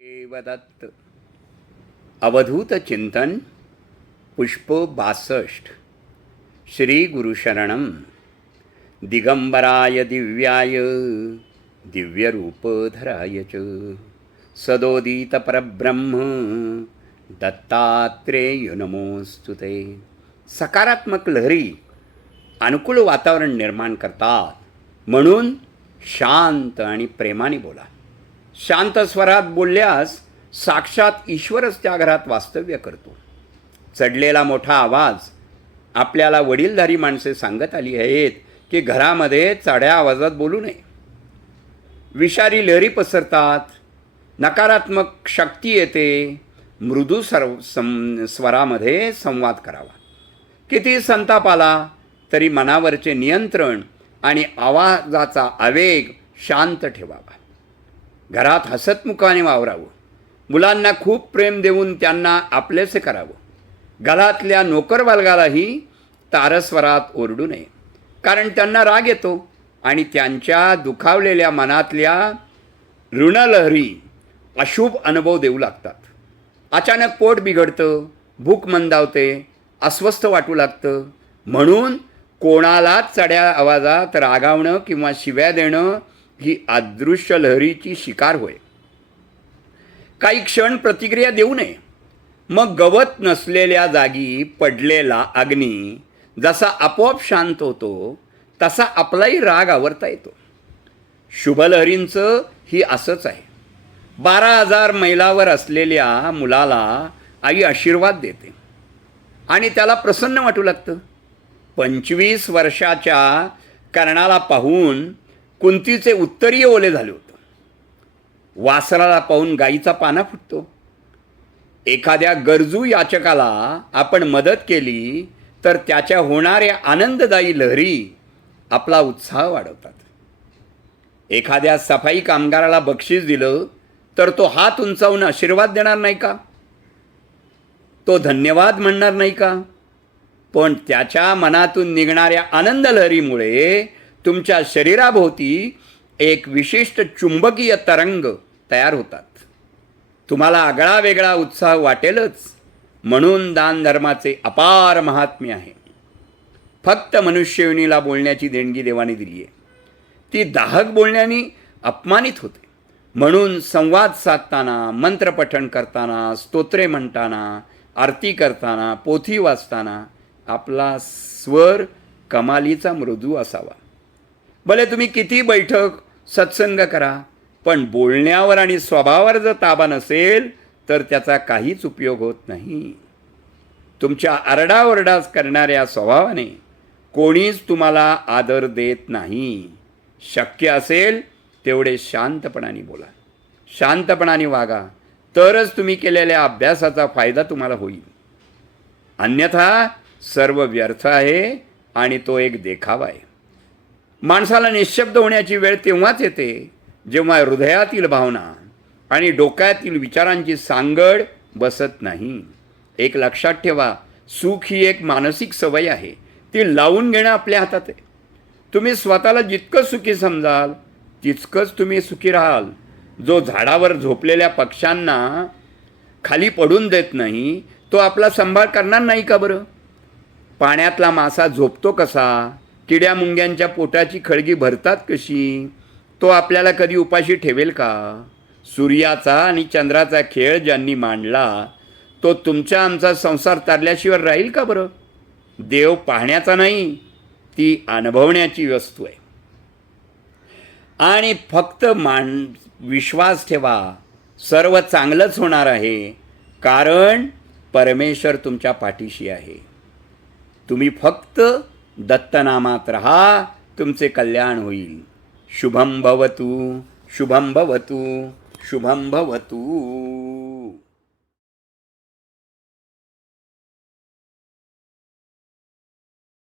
देवदत्त अवधूत चिंतन पुष्प 62 श्री गुरुशरणम दिगंबराय दिव्याय दिव्यरूपधराय च सदोदित परब्रह्म दत्तात्रेय नमोस्तुते। सकारात्मक लहरी अनुकूल वातावरण निर्माण करतात, म्हणून शांत आणि प्रेमाने बोला। शांत स्वरात बोलल्यास साक्षात ईश्वरच त्या घरात वास्तव्य करतो। चढलेला मोठा आवाज आपल्याला वडीलधारी माणसे सांगत आली आहेत की घरामध्ये चढ्या आवाजात बोलू नये। विषारी लहरी पसरतात, नकारात्मक शक्ती येते। मृदू स्वरामध्ये संवाद करावा। किती संताप आला तरी मनावरचे नियंत्रण आणि आवाजाचा आवेग शांत ठेवावा। घरात हसतमुखाने वावरावं। मुलांना खूप प्रेम देऊन त्यांना आपलेसे करावं। घरातल्या नोकरबालगालाही तारस्वरात ओरडू नये, कारण त्यांना राग येतो आणि त्यांच्या दुखावलेल्या मनातल्या ऋणलहरी अशुभ अनुभव देऊ लागतात। अचानक पोट बिघडतं, भूक मंदावते, अस्वस्थ वाटू लागतं। म्हणून कोणालाच चढ्या आवाजात रागावणं किंवा शिव्या देणं ही अदृश्य लहरीची शिकार होय। काही क्षण प्रतिक्रिया देऊ नये। मग गवत नसलेल्या जागी पडलेला अग्नी जसा आपोआप शांत होतो, तसा आपलाही राग आवरता येतो। शुभलहरींचं ही असंच आहे। 12,000 मैलावर असलेल्या मुलाला आई आशीर्वाद देते आणि त्याला प्रसन्न वाटू लागतं। 25 वर्षाच्या कर्णाला पाहून कुंतीचे उत्तरीय ओले झाले होते। वासराला पाहून गाईचा पाना फुटतो। एखाद्या गरजू याचकाला आपण मदत केली तर त्याच्या होणाऱ्या आनंददायी लहरी आपला उत्साह वाढवतात। एखाद्या सफाई कामगाराला बक्षीस दिलं तर तो हात उंचावून आशीर्वाद देणार नाही का? तो धन्यवाद म्हणणार नाही का? पण त्याच्या मनातून निघणाऱ्या आनंद लहरीमुळे तुमच्या शरीराभोवती एक विशिष्ट चुंबकीय तरंग तयार होतात। तुम्हाला आगळा वेगळा उत्साह वाटेलच। म्हणून दानधर्माचे अपार महात्म्य आहे। फक्त मनुष्ययोनीला बोलण्याची देणगी देवाने दिली आहे। ती दाहक बोलण्याने अपमानित होते। म्हणून संवाद साधताना, मंत्रपठण करताना, स्तोत्रे म्हणताना, आरती करताना, पोथी वाचताना आपला स्वर कमालीचा मृदू असावा। भले तुम्ही किती बैठक सत्संग करा, पण बोलण्यावर आणि स्वभावावर जर ताबा नसेल तर त्याचा काहीच उपयोग होत नाही। तुमच्या आरडाओरडा करणाऱ्या स्वभावाने कोणीच तुम्हाला आदर देत नाही। शक्य असेल तेवढे शांतपणाने बोला, शांतपणाने वागा, तरच तुम्ही केलेल्या अभ्यासाचा फायदा तुम्हाला होईल। अन्यथा सर्व व्यर्थ आहे आणि तो एक देखावा आहे। माणसाला निशब्द होण्याची वेळ तेव्हाच येते जेव्हा हृदयातील भावना आणि डोक्यातील विचारांची सांगड बसत नाही। एक लक्षात ठेवा, सुख ही एक मानसिक सवय आहे। ती लावून घेणं आपल्या हातात आहे। तुम्ही स्वतःला जितकं सुखी समजाल तितकंच तुम्ही सुखी राहाल। जो झाडावर झोपलेल्या पक्ष्यांना खाली पडून देत नाही, तो आपला सांभाळ करणार नाही का बरं? पाण्यातला मासा झोपतो कसा? किड्या मुंग्यांच्या पोटाची खळगी भरतात कशी? तो आपल्याला कधी उपाशी ठेवेल का? सूर्याचा आणि चंद्राचा खेळ ज्यांनी मांडला तो तुमचा आमचा संसार तारल्याशिवाय राहील का बरं? देव पाहण्याचा नाही, ती अनुभवण्याची वस्तू आहे। आणि फक्त विश्वास ठेवा, सर्व चांगलंच होणार आहे, कारण परमेश्वर तुमच्या पाठीशी आहे। तुम्ही फक्त दत्तनामात राहा, तुमचे कल्याण होईल। शुभम भवतु, शुभम भवतु, शुभम भवतु।